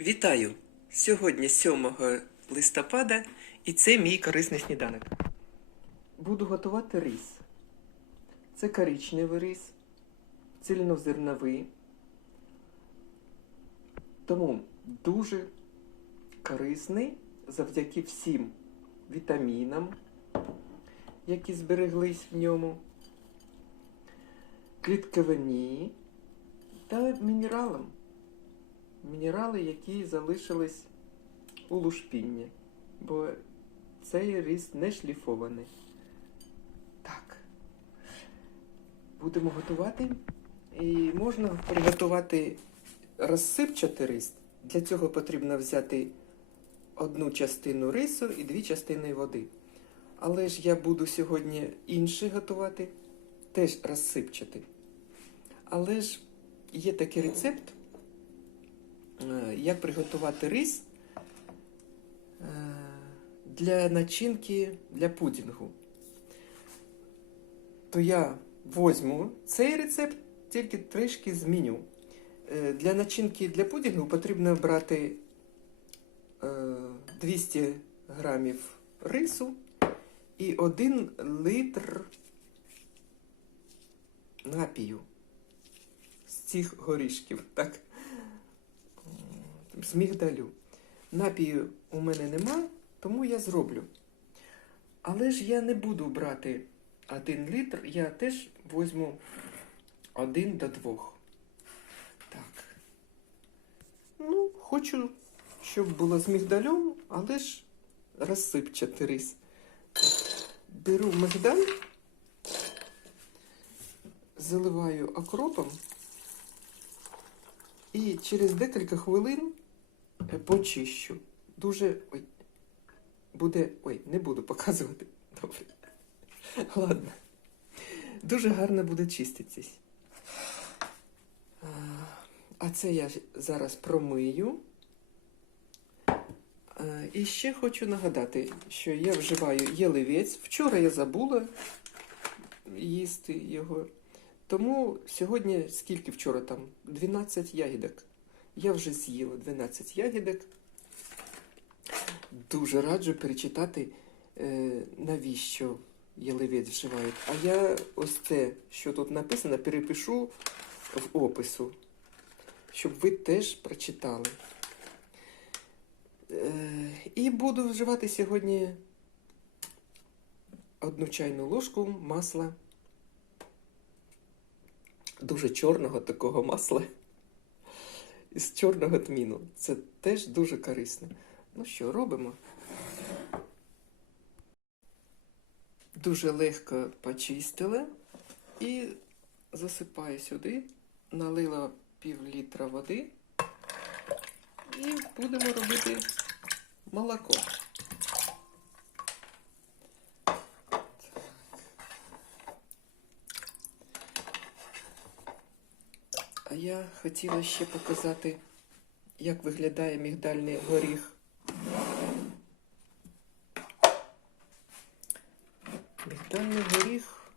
Вітаю! Сьогодні 7 листопада і це мій корисний сніданок. Буду готувати рис. Це коричневий рис, цільнозерновий. Тому дуже корисний завдяки всім вітамінам, які збереглись в ньому, клітковині та мінералам мінерали, які залишились у лушпінні, бо цей рис не шліфований. Так. Будемо готувати. І можна приготувати розсипчатий рис. Для цього потрібно взяти одну частину рису і дві частини води. Але ж я буду сьогодні інший готувати, теж розсипчатий. Але ж є такий рецепт, як приготувати рис е, для начинки для пудінгу. То я возьму цей рецепт, тільки трішки зміню. Е, Для начинки для пудінгу потрібно брати е, 200 грамів рису і 1 литр напію з цих горішків, так? З мігдалю. Напію у мене нема, тому я зроблю. Але ж я не буду брати 1 літр, я теж возьму 1 до 2. Так. Ну, хочу, щоб було з мігдалем, але ж розсипчати рис. Беру мигдаль, заливаю окропом і через декілька хвилин почищу. Дуже. Ой, буде. Ой, не буду показувати. Добре. Ладно. Дуже гарно буде чиститись. А, це я зараз промию. І ще хочу нагадати, що я вживаю єливець. Вчора я забула їсти його. Тому сьогодні скільки вчора там? 12 ягідок. Я вже з'їла 12 ягідок. Дуже раджу перечитати, е, навіщо яливець вживають. А я ось це, що тут написано, перепишу в опису, щоб ви теж прочитали. Е, і буду вживати сьогодні одну чайну ложку масла дуже чорного такого масла із чорного тміну. Це теж дуже корисно. Ну що, робимо? Дуже легко почистила і засипаю сюди, налила пів літра води і будемо робити молоко. Я хотіла ще показати, як виглядає мігдальний горіх. Мігдальний горіх.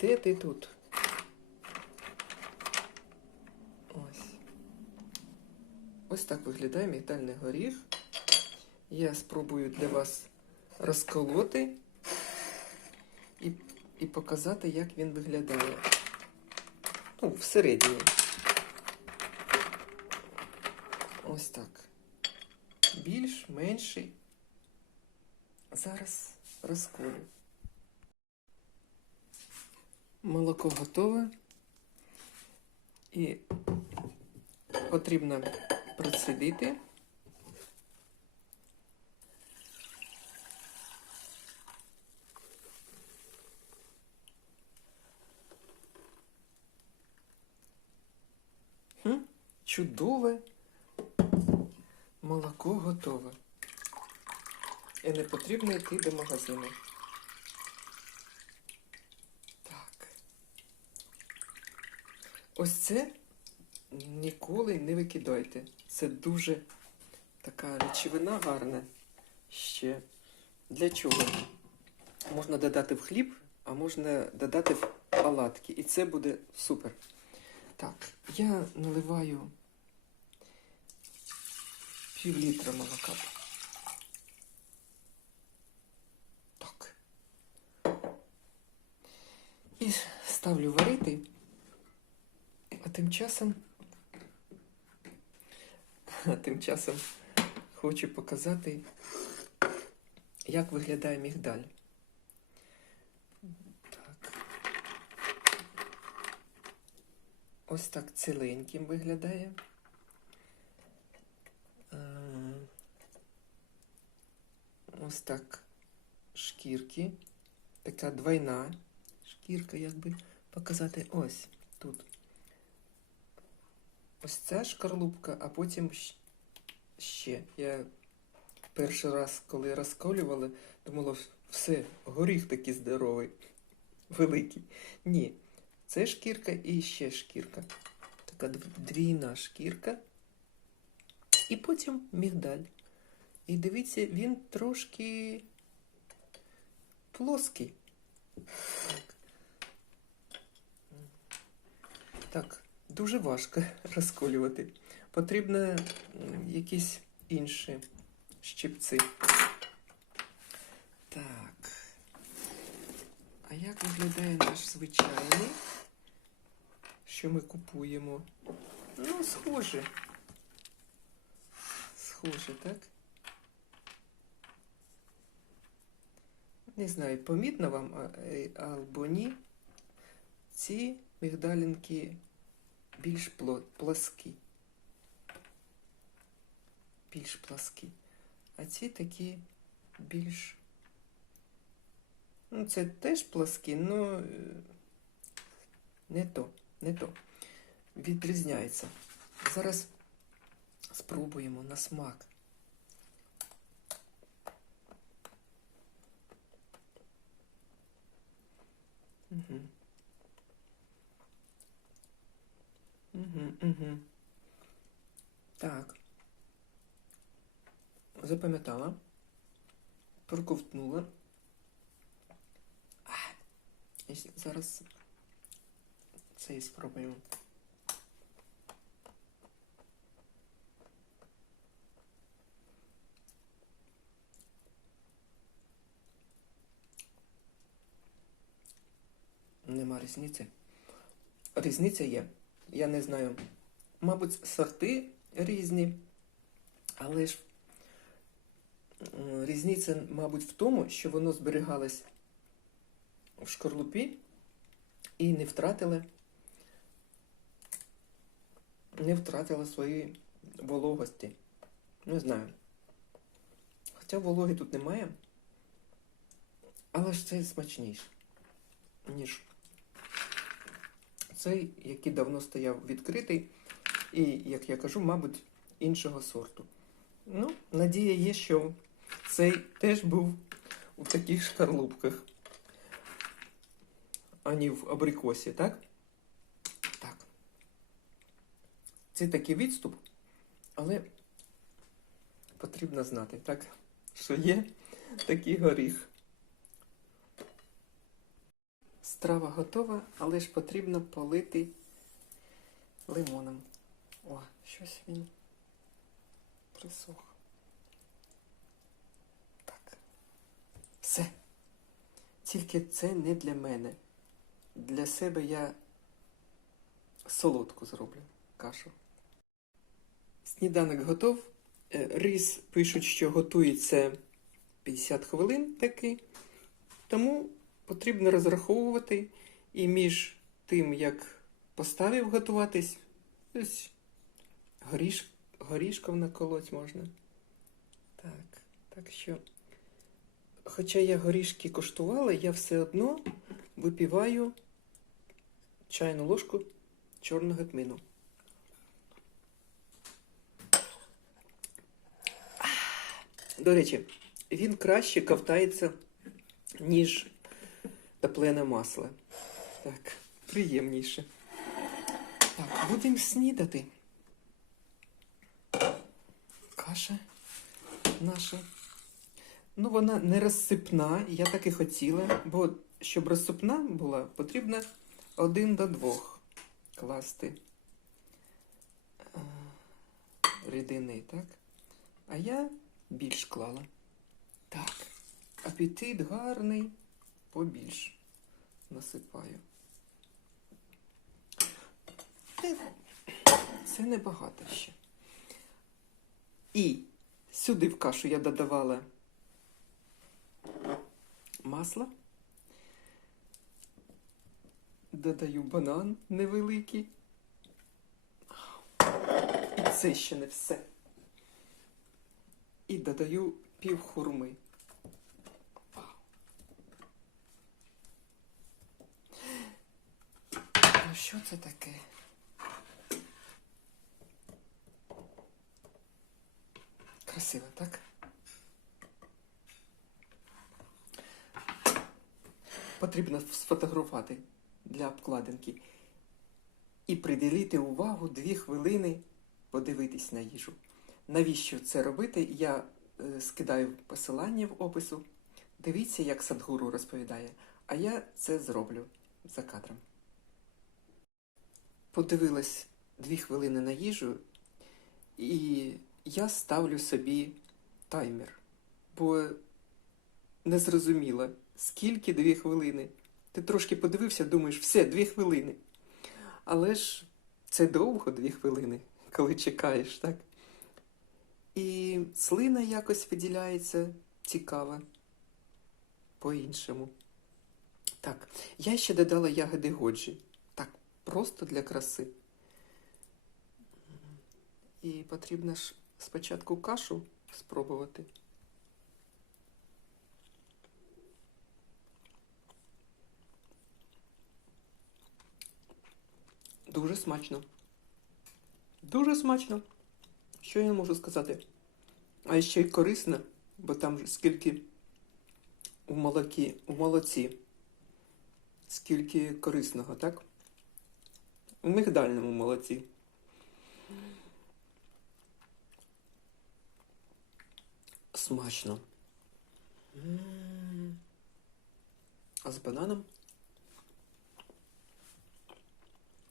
Де ти тут? Ось. Ось так виглядає мігдальний горіх. Я спробую для вас розколоти і, і показати, як він виглядає. Ну, всередині. Ось так. Більш, менший. Зараз розколю. Молоко готове. І потрібно процедити. Чудове молоко готове. І не потрібно йти до магазину. Так. Ось це ніколи не викидайте. Це дуже така речовина гарна ще. Для чого? Можна додати в хліб, а можна додати в оладки. І це буде супер. Так, я наливаю Пів літра молока. Так. І ставлю варити. А тим часом. А тим часом хочу показати, як виглядає мігдаль. Ось так ціленьким виглядає. Ось так шкірки. Така двойна шкірка, як би показати. Ось тут. Ось ця шкарлупка, а потім ще. Я перший раз, коли розколювала, думала, все, горіх такий здоровий, великий. Ні, це шкірка і ще шкірка. Така двійна шкірка. І потім мігдаль. І дивіться, він трошки плоский. Так. Дуже важко розколювати. Потрібно якісь інші щипці. Так. А як виглядає наш звичайний? Що ми купуємо? Ну, схоже. Схоже, так? Не знаю, помітно вам е, або ні. Ці мігдалінки більш пло- плоскі. Більш плоскі. А ці такі більш. Ну, це теж плоскі, але не то, не то. Відрізняється. Зараз спробуємо на смак. Угу. Угу, угу. Так. Запам'ятала. Проковтнула. І зараз цей спробуємо. Нема різниці. Різниця є. Я не знаю. Мабуть, сорти різні, але ж різниця, мабуть, в тому, що воно зберігалось в шкарлупі і не втратило, не втратило своєї вологості. Не знаю. Хоча вологи тут немає, але ж це смачніше, ніж цей, який давно стояв відкритий, і, як я кажу, мабуть, іншого сорту. Ну, надія є, що цей теж був у таких шкарлупках, а не в абрикосі, так? Так. Це такий відступ, але потрібно знати, так, що є такий горіх. Страва готова, але ж потрібно полити лимоном. О, щось він присох. Так. Все. Тільки це не для мене. Для себе я солодку зроблю кашу. Сніданок готов. Е, Рис пишуть, що готується 50 хвилин такий. Тому потрібно розраховувати і між тим, як поставив готуватись, ось горіш, горішков наколоть можна. Так, так що, хоча я горішки коштувала, я все одно випіваю чайну ложку чорного тмину. До речі, він краще ковтається, ніж топлене масло. Так, приємніше. Так, будемо снідати. Каша наша. Ну, вона не розсипна, я так і хотіла, бо щоб розсипна була, потрібно один до двох класти е, рідини, так? А я більш клала. Так, апетит гарний, побільш насипаю. Це небагато ще. І сюди в кашу я додавала масло. Додаю банан невеликий. І це ще не все. І додаю пів хурми. Вау. Ну що це таке? Красиво, так? Потрібно сфотографувати для обкладинки і приділити увагу дві хвилини подивитись на їжу. Навіщо це робити? Я е, скидаю посилання в опису. Дивіться, як Садгуру розповідає, а я це зроблю за кадром. Подивилась дві хвилини на їжу, і я ставлю собі таймер, бо не зрозуміла, скільки дві хвилини. Ти трошки подивився, думаєш, все, дві хвилини. Але ж це довго дві хвилини, коли чекаєш, так? І слина якось виділяється цікаво по-іншому. Так, я ще додала ягоди годжі. Просто для краси. І потрібно ж спочатку кашу спробувати. Дуже смачно. Дуже смачно. Що я можу сказати? А ще й корисно, бо там скільки у молокі, у молоці, скільки корисного, так? У мигдальному молоці. Смачно. А з бананом?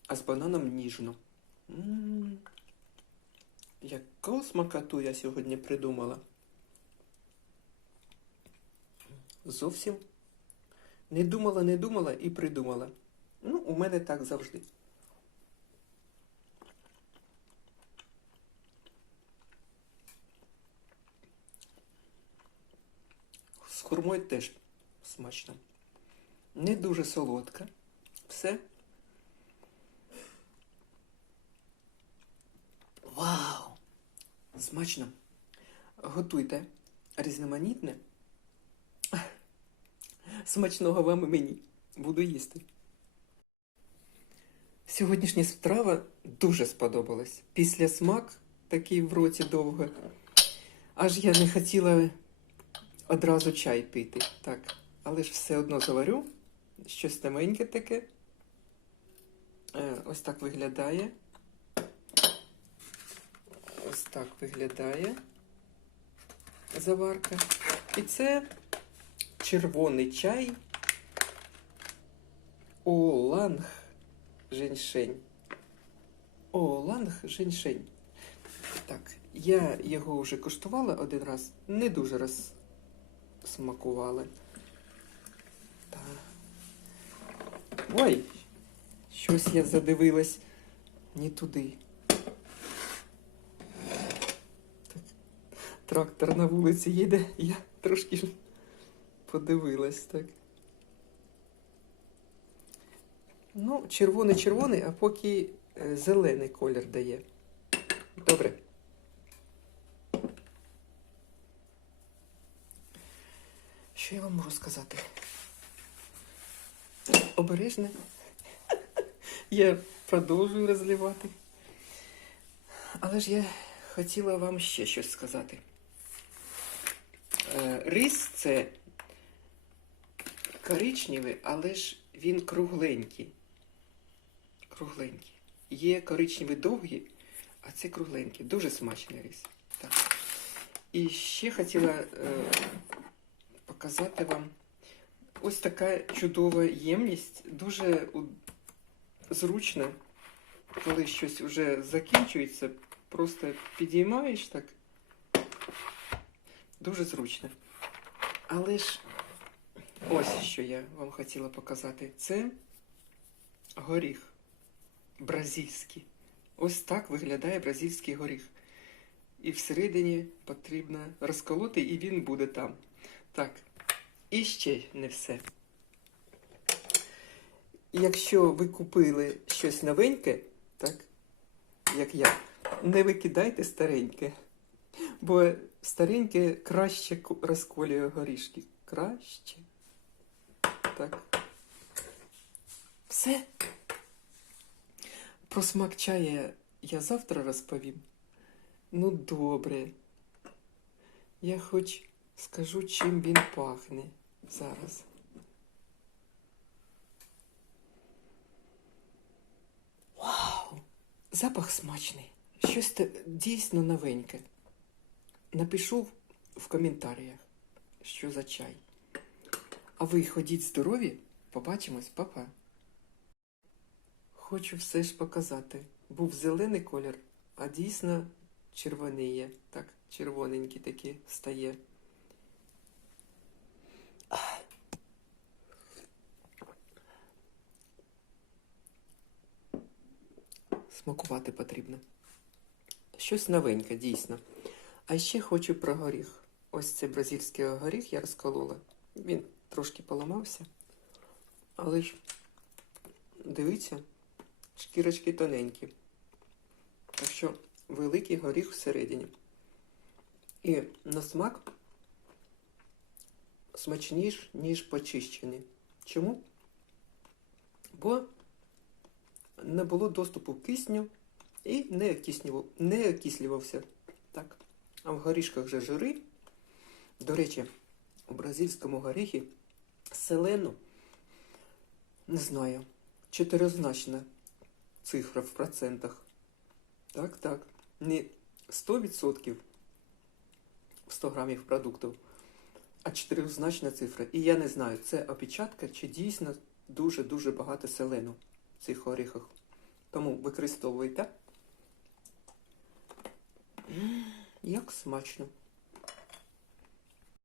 А з бананом ніжно. М. Яку смакоту я сьогодні придумала? Зовсім не думала, не думала і придумала. Ну, у мене так завжди. З хурмою теж смачно. Не дуже солодка. Все. Вау! Смачно. Готуйте різноманітне. Смачного вам і мені. Буду їсти. Сьогоднішня страва дуже сподобалась. Після смак такий в роті довго. Аж я не хотіла одразу чай пити. Так, але ж все одно заварю. Щось темненьке таке. Е, Ось так виглядає. Ось так виглядає заварка. І це червоний чай Оланг женьшень. Оланг женьшень. Так, я його вже куштувала один раз, не дуже раз смакувала. Так. Ой, щось я задивилась не туди. Трактор на вулиці їде, я трошки подивилась так. Ну, червоний-червоний, а поки е, зелений колір дає. Добре. Що я вам можу сказати? Обережно. Я продовжую розливати. Але ж я хотіла вам ще щось сказати. Е, Рис це коричневий, але ж він кругленький. Кругленький. Є коричневий довгий, а це кругленький. Дуже смачний рис. Так. І ще хотіла е, показати вам ось така чудова ємність, дуже зручна, коли щось вже закінчується, просто підіймаєш так Дуже зручно. Але ж ось що я вам хотіла показати. Це горіх бразильський. Ось так виглядає бразильський горіх. І всередині потрібно розколоти, і він буде там. Так, і ще не все. Якщо ви купили щось новеньке, так, як я, не викидайте стареньке. Бо стареньке краще розколює горішки. Краще. Так. Все. Про смак чая я завтра розповім. Ну, добре. Я хоч скажу, чим він пахне зараз. Вау! Запах смачний. Щось дійсно новеньке. Напишу в коментарях, що за чай. А ви ходіть здорові, побачимось, папа. Хочу все ж показати. Був зелений колір, а дійсно червоний є. Так, червоненький такий стає. Смакувати потрібно. Щось новеньке, дійсно. А ще хочу про горіх. Ось цей бразильський горіх я розколола. Він трошки поламався. Але ж, дивіться, шкірочки тоненькі. Так що великий горіх всередині. І на смак смачніш, ніж почищений. Чому? Бо не було доступу кисню і не окиснював, не окислювався. Так. А в горішках же жири. До речі, у бразильському горіхі селену, не знаю, чотиризначна цифра в процентах. Так, так. Не 100% в 100 грамів продуктів, а чотиризначна цифра. І я не знаю, це опечатка чи дійсно дуже-дуже багато селену цих оріхах. Тому використовуйте. Як смачно.